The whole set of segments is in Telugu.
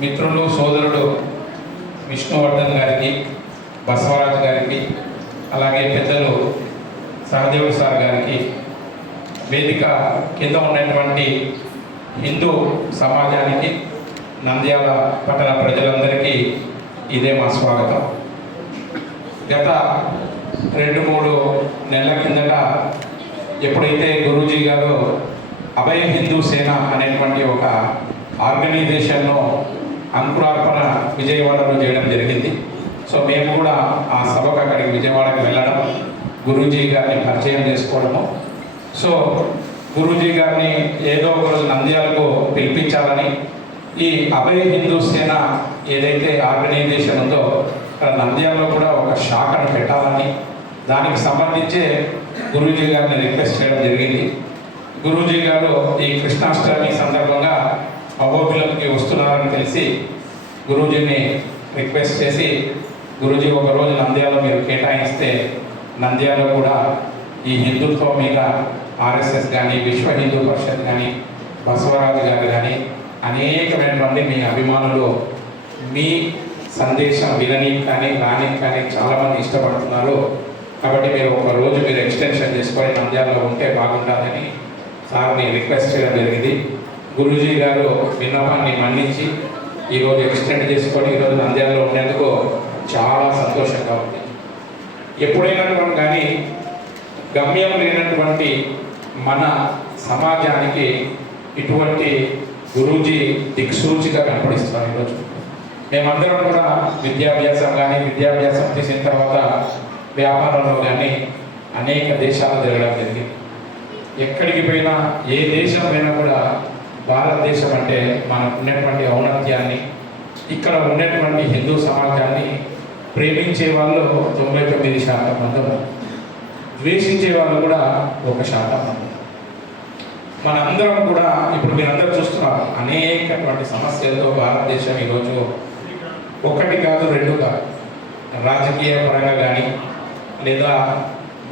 మిత్రులు సోదరుడు విష్ణువర్ధన్ గారికి బసవరాజు గారికి అలాగే పెద్దలు సహదేవ్ సార్ గారికి వేదిక కింద ఉన్నటువంటి హిందూ సమాజానికి నంద్యాల పట్టణ ప్రజలందరికీ ఇదే మా స్వాగతం. గత రెండు మూడు నెలల కిందట ఎప్పుడైతే గురూజీ గారు అభయ హిందూ సేన అనేటువంటి ఒక ఆర్గనైజేషన్ను అంకురార్పణ విజయవాడలో చేయడం జరిగింది. సో మేము కూడా ఆ సభకు అక్కడికి విజయవాడకి వెళ్ళడం గురూజీ గారిని పరిచయం చేసుకోవడము. సో గురూజీ గారిని ఏదో ఒక రోజు నంద్యాలకు పిలిపించాలని ఈ అభయ హిందూ సేన ఏదైతే ఆర్గనైజేషన్ ఉందో నంద్యాలలో కూడా ఒక శాఖను పెట్టాలని దానికి సంబంధించే గురూజీ గారిని రిక్వెస్ట్ చేయడం జరిగింది. గురూజీ గారు ఈ కృష్ణాష్టమి సందర్భంగా అహోబిలంకి వస్తున్నారని తెలిసి గురూజీని రిక్వెస్ట్ చేసి గురూజీ ఒక రోజు మీరు కేటాయిస్తే నంద్యాల కూడా ఈ హిందుత్వం మీద ఆర్ఎస్ఎస్ కానీ విశ్వ హిందూ పరిషత్ కానీ బసవరాజు గారు కానీ అనేకమైన మంది మీ అభిమానులు మీ సందేశం వినని కానీ రాని కానీ చాలామంది ఇష్టపడుతున్నారు. కాబట్టి మీరు ఒక రోజు మీరు ఎక్స్టెన్షన్ చేసుకొని నంద్యాలలో ఉంటే బాగుంటుందని సార్ని రిక్వెస్ట్ చేయడం జరిగింది. గురూజీ గారు విన్నపాన్ని మన్నించి ఈరోజు ఎక్స్టెండ్ చేసుకొని ఈరోజు నంద్యాలలో ఉండేందుకు చాలా సంతోషంగా ఉంది. ఎప్పుడైనా మనం కానీ గమ్యం లేనటువంటి మన సమాజానికి ఇటువంటి గురూజీ దిక్సూచిగా కనపడిస్తున్నాం ఈరోజు మేమందరం కూడా విద్యాభ్యాసం కానీ విద్యాభ్యాసం చేసిన తర్వాత వ్యాపారంలో కానీ అనేక దేశాలు తిరగడం జరిగింది. ఎక్కడికి పోయినా ఏ దేశం పోయినా కూడా భారతదేశం అంటే మనకు ఉన్నటువంటి ఔన్నత్యాన్ని ఇక్కడ ఉన్నటువంటి హిందూ సమాజాన్ని ప్రేమించే వాళ్ళు తొంభై తొమ్మిది శాతం మంది ద్వేషించే వాళ్ళు కూడా ఒక శాతం మంది మనందరం కూడా ఇప్పుడు మీరందరూ చూస్తున్నారు అనేకటువంటి సమస్యలతో భారతదేశం ఈరోజు ఒకటి కాదు రెండు కాదు. రాజకీయ పరంగా కానీ లేదా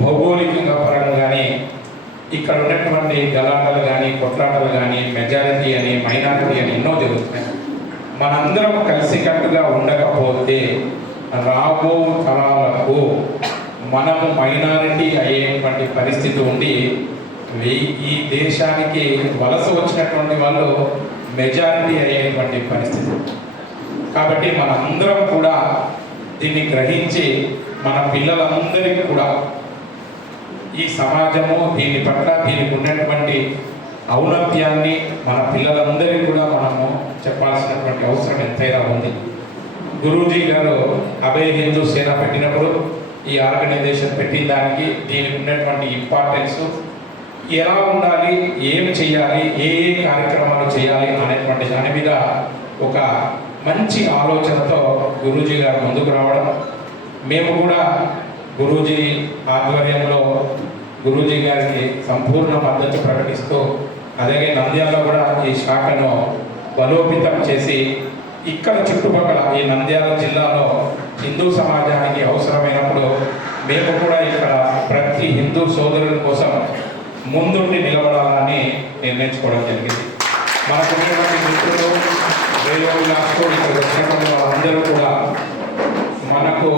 భౌగోళికంగా పరంగా కానీ ఇక్కడ ఉన్నటువంటి గలాటలు కానీ కొట్లాటలు కానీ మెజారిటీ అని మైనారిటీ అని ఎన్నో జరుగుతున్నాయి. మనందరం కలిసికట్టుగా ఉండకపోతే రాబో తరాలకు మనము మైనారిటీ అయ్యేటువంటి పరిస్థితి ఉండి ఈ దేశానికి వలస వచ్చినటువంటి వాళ్ళు మెజారిటీ అయ్యేటువంటి పరిస్థితి. కాబట్టి మనందరం కూడా దీన్ని గ్రహించి మన పిల్లలందరికీ కూడా ఈ సమాజము దీని పట్ల దీనికి ఉన్నటువంటి ఔన్నత్యాన్ని మన పిల్లలందరికీ కూడా మనము చెప్పాల్సినటువంటి అవసరం ఎంతైనా ఉంది. గురూజీ గారు అభయ హిందూ సేన పెట్టినప్పుడు ఈ ఆర్గనైజేషన్ పెట్టిన దానికి దీనికి ఉన్నటువంటి ఇంపార్టెన్స్ ఎలా ఉండాలి ఏం చేయాలి ఏ ఏ కార్యక్రమాలు చేయాలి అనేటువంటి దాని మీద ఒక మంచి ఆలోచనతో గురూజీ గారు ముందుకు రావడం. మేము కూడా గురూజీ ఆధ్వర్యంలో గురూజీ గారికి సంపూర్ణ మద్దతు ప్రకటిస్తూ అలాగే నంద్యాలలో కూడా ఈ శాఖను బలోపేతం చేసి ఇక్కడ చుట్టుపక్కల ఈ నంద్యాల జిల్లాలో హిందూ సమాజానికి అవసరమైనప్పుడు మేము కూడా ఇక్కడ ప్రతి హిందూ సోదరుల కోసం ముందుండి నిలబడాలని నిర్ణయించుకోవడం జరిగింది. మనకు ఉన్నటువంటి మిత్రులు రేయోగులాస్తో ఇక్కడ వచ్చినటువంటి వాళ్ళందరూ కూడా మనకు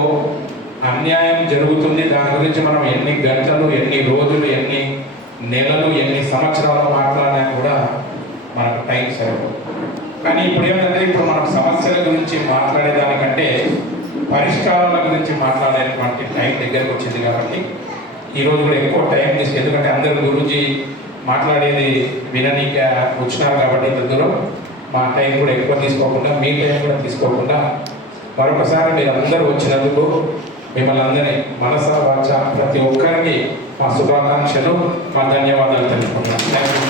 అన్యాయం జరుగుతుంది. దాని గురించి మనం ఎన్ని గంటలు ఎన్ని రోజులు ఎన్ని నెలలు ఎన్ని సంవత్సరాలు మాట్లాడినా కూడా మనకు టైం సరిపోదు. కానీ ఇప్పుడు ఏంటంటే ఇప్పుడు మనం సమస్యల గురించి మాట్లాడేదానికంటే పరిష్కారాల గురించి మాట్లాడేటువంటి టైం దగ్గరకు వచ్చింది కాబట్టి ఈరోజు కూడా ఎక్కువ టైం తీసుకు ఎందుకంటే అందరూ గురించి మాట్లాడేది విననీక వచ్చినారు కాబట్టి ఇందులో మా టైం కూడా ఎక్కువ తీసుకోకుండా మీ టైం కూడా తీసుకోకుండా మరొకసారి మీరు అందరూ వచ్చినందుకు మిమ్మల్ని అందరినీ మనస వాచ ప్రతి ఒక్కరికి మా శుభాకాంక్షలు మా ధన్యవాదాలు తెలుపుకుంటున్నాను థ్యాంక్ యూ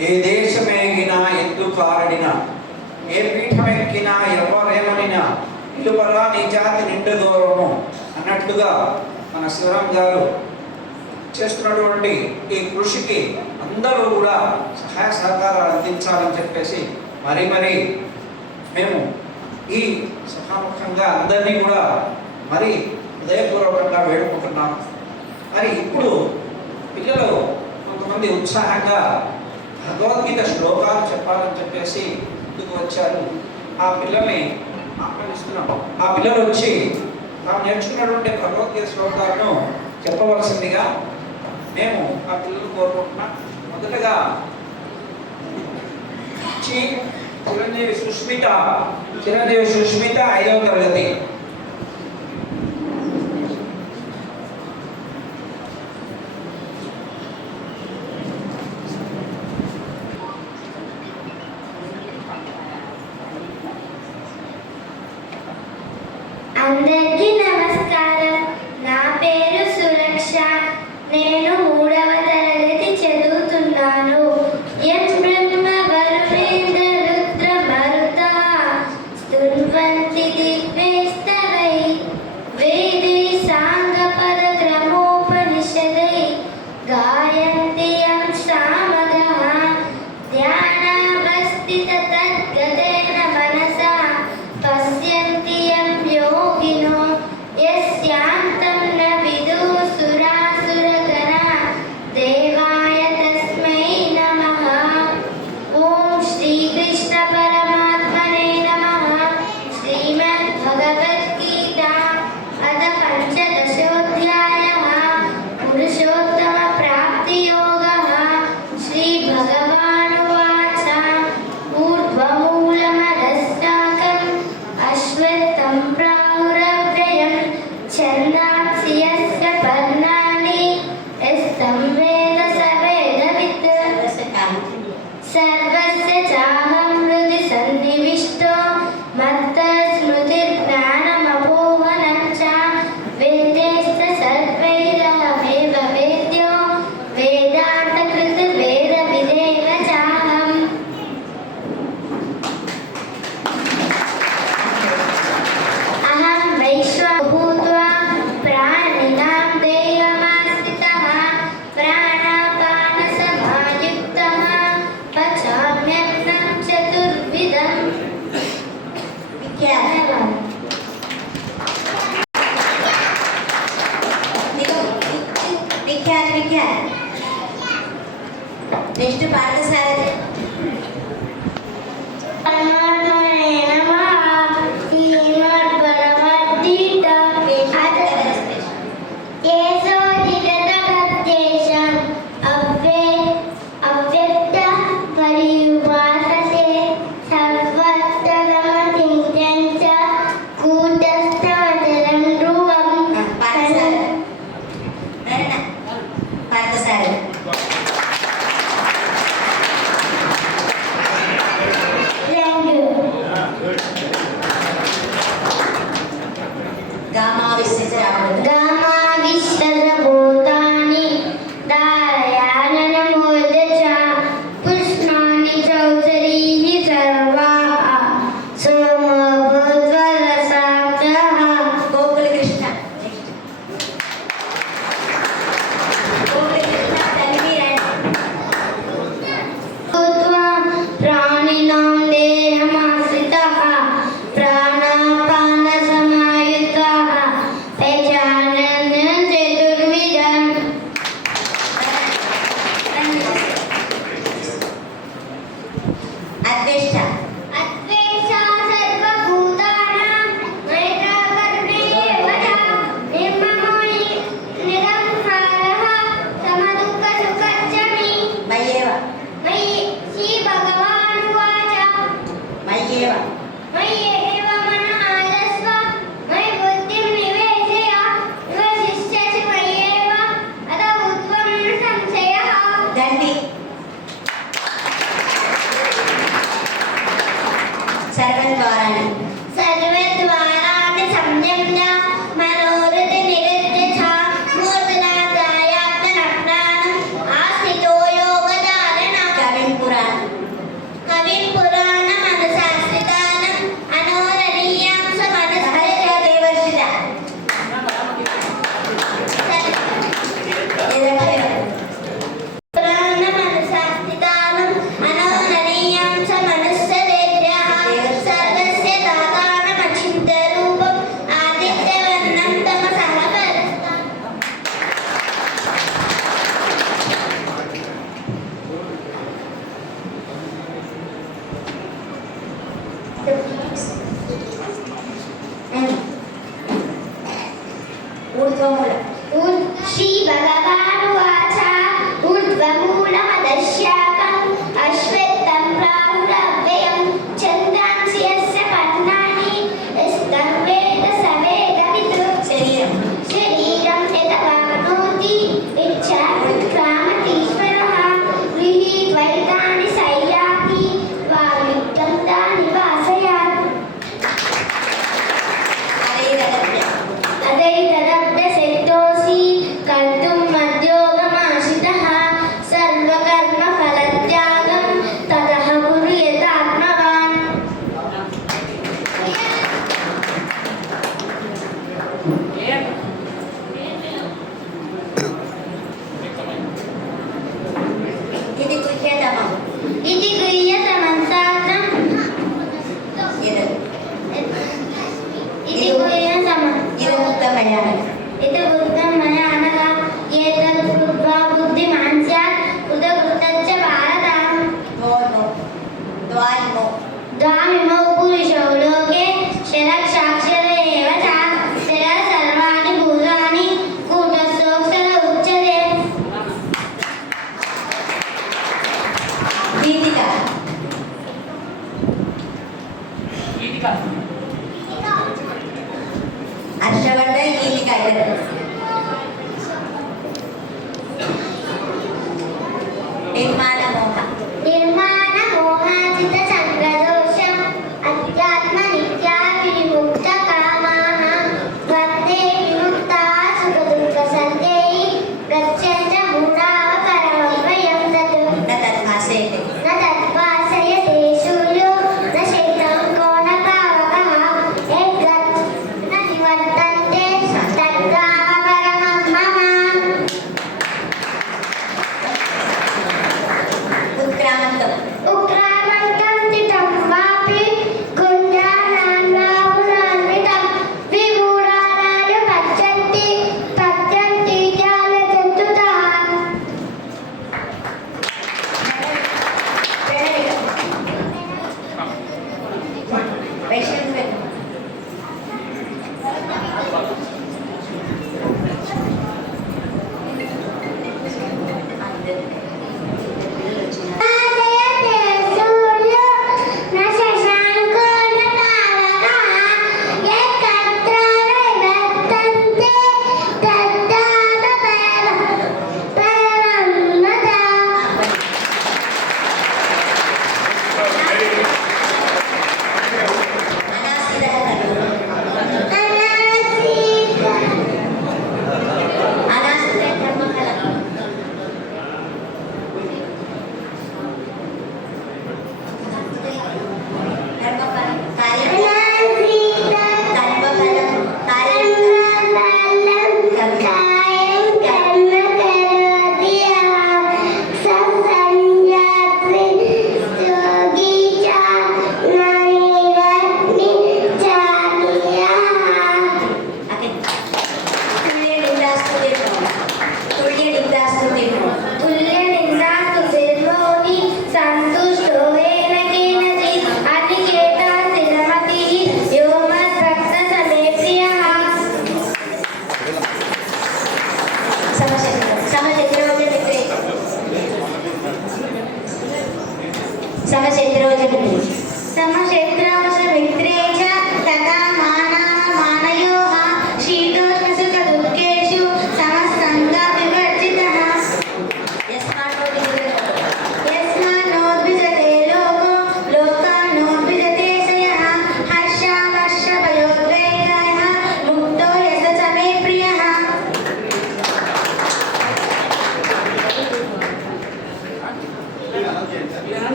ఏ దేశమేగినా ఎత్తు కారడినా ఏ పీఠమెక్కినా ఎవరేమనినా ఇలుపరా నీ జాతి నిండు దూరము అన్నట్లుగా మన శివరాం గారు చేస్తున్నటువంటి ఈ కృషికి అందరూ కూడా సహాయ సహకారాలు అందించాలని చెప్పేసి మరీ మరీ మేము ఈ సభాముఖంగా అందరినీ కూడా మరి హృదయపూర్వకంగా వేడుకుంటున్నాం. మరి ఇప్పుడు పిల్లలు కొంతమంది ఉత్సాహంగా భగవద్గీత శ్లోకాలు చెప్పాలని చెప్పేసి ముందుకు వచ్చారు. ఆ పిల్లల్ని ఆహ్వానిస్తున్నాం. ఆ పిల్లలు వచ్చి తాము నేర్చుకున్నటువంటి భగవద్గీత శ్లోకాలను చెప్పవలసిందిగా మేము ఆ పిల్లలు కోరుకుంటున్నాం. మొదటగా చి చిరంజీవి సుష్మిత చిరంజీవి సుష్మిత ఐదవ తరగతి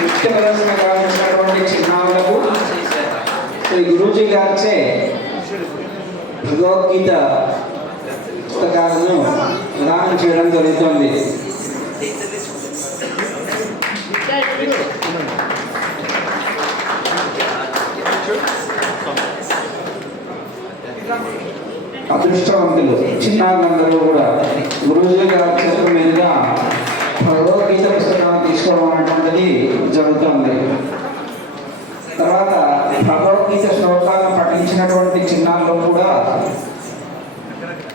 నిత్య ప్రదర్శన కావాల్సినటువంటి చిన్నారులకు శ్రీ గురూజీ గారిచే భగవద్గీత పుస్తకాలను ప్రదానం చేయడం జరుగుతుంది. అదృష్టవంతులు చిన్నారులందరూ కూడా గురూజీ గారి చిత్రం మీదుగా ఎవరో గీత పుస్తకాన్ని తీసుకోవడం అనేటువంటిది జరుగుతుంది. తర్వాత భగవద్గీత శ్లోకాలను పఠించినటువంటి చిన్నాల్లో కూడా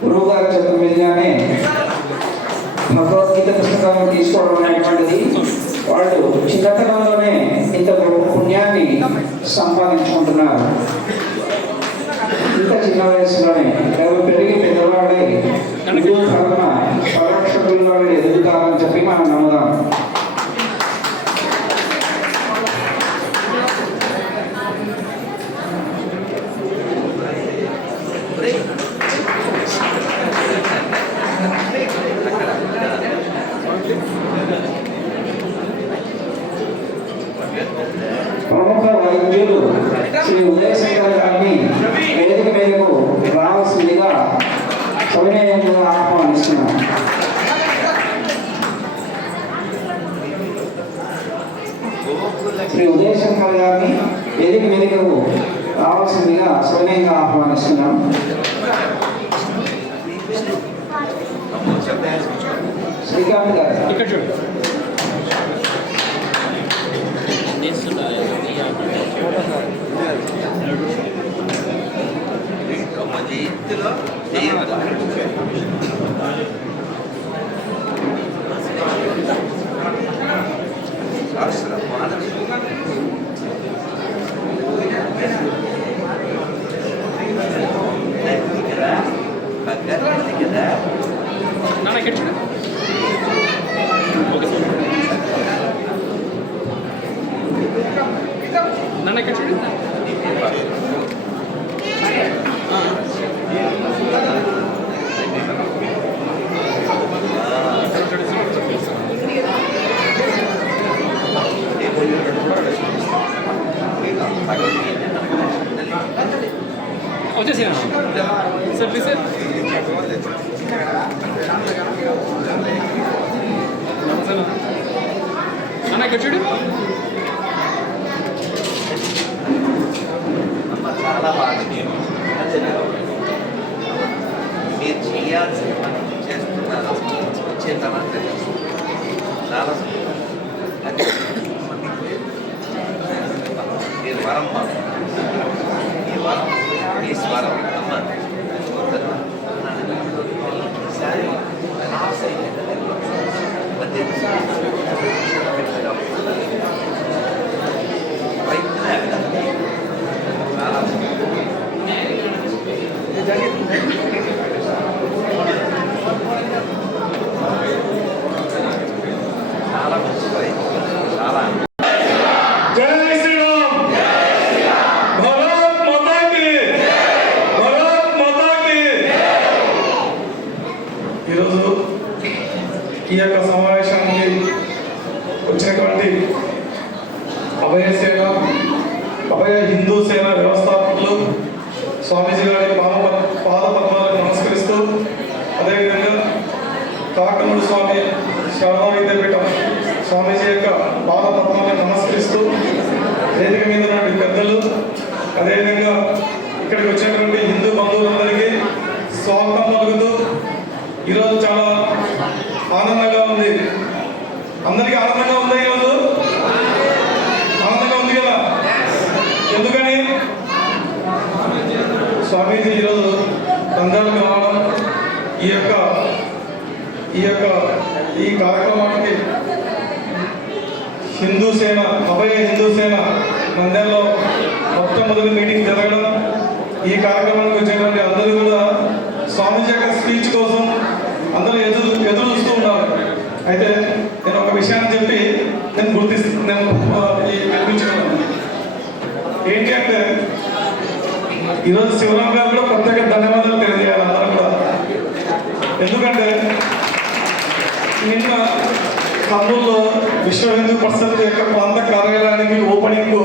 గురువు గారు చెప్పిన భగవద్గీత పుస్తకాలను తీసుకోవడం అనేటువంటిది వాళ్ళు చిన్నతనంలోనే ఇంత పుణ్యాన్ని సంపాదించుకుంటున్నారు. ఇంత చిన్న వయసులోనే పెరిగి పెద్దవాడే தொழிலாளர்கள் எதிர்த்து ஆரம்பிச்சப்பையும் நம்ம தான் రావాల్సిందిగా సౌన్యంగా ఆహ్వానిస్తున్నాం 80 más అనేది ఈరోజు తందాలు కావడం ఈ యొక్క ఈ యొక్క ఈ కార్యక్రమానికి హిందూ సేన అభయ హిందూ సేన మందిరంలో మొట్టమొదటి మీటింగ్ జరగడం. ఈ కార్యక్రమానికి వచ్చేటువంటి అందరూ కూడా స్వామిజీ యొక్క స్పీచ్ కోసం అందరూ ఎదురు ఎదురు చూస్తూ ఉన్నారు అయితే నేను ఒక విషయాన్ని చెప్పి నేను గుర్తిస్తున్నాను నేను ఏంటి అంటే ఈరోజు శివరాం గారు కూడా ప్రత్యేక ధన్యవాదాలు తెలియజేయాలి అందరం కూడా. ఎందుకంటే నిన్న కర్నూలులో విశ్వ హిందూ పరిషత్ యొక్క ప్రాంత కార్యాలయానికి ఓపెనింగ్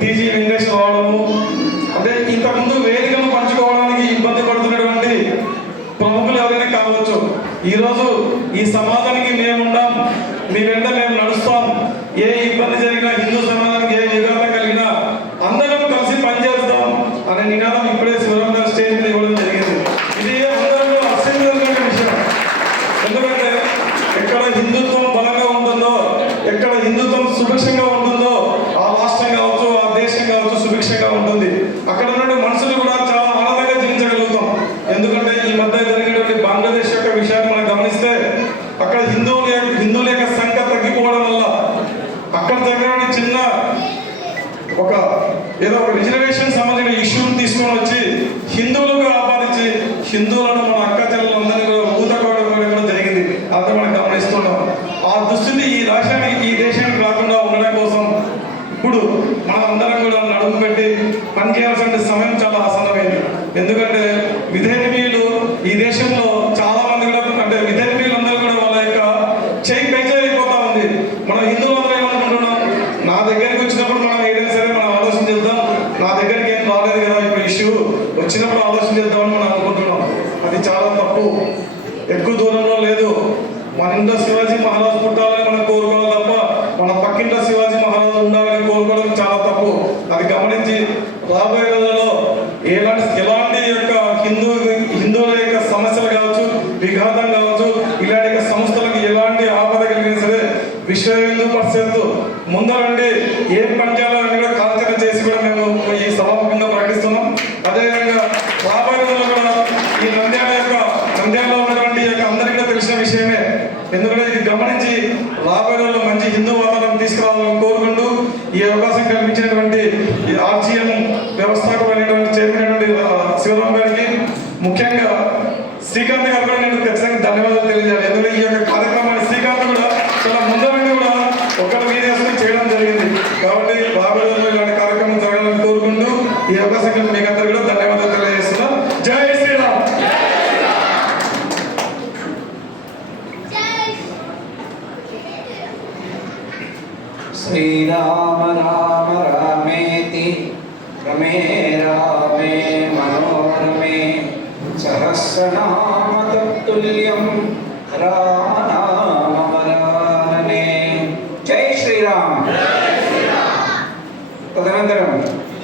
టీజీ వెంకటేష్ రావడము అంటే ఇంతకుముందు వేదికను పంచుకోవడానికి ఇబ్బంది పడుతున్నటువంటి ప్రముఖులు ఎవరైనా కావచ్చు. ఈరోజు ఈ సమాజానికి మేమున్నాం మీ వెంట మేము దగ్గర చిన్న ఒక ఏదో ఒక రిజర్వేషన్ సంబంధించిన ఇష్యూ తీసుకొని వచ్చి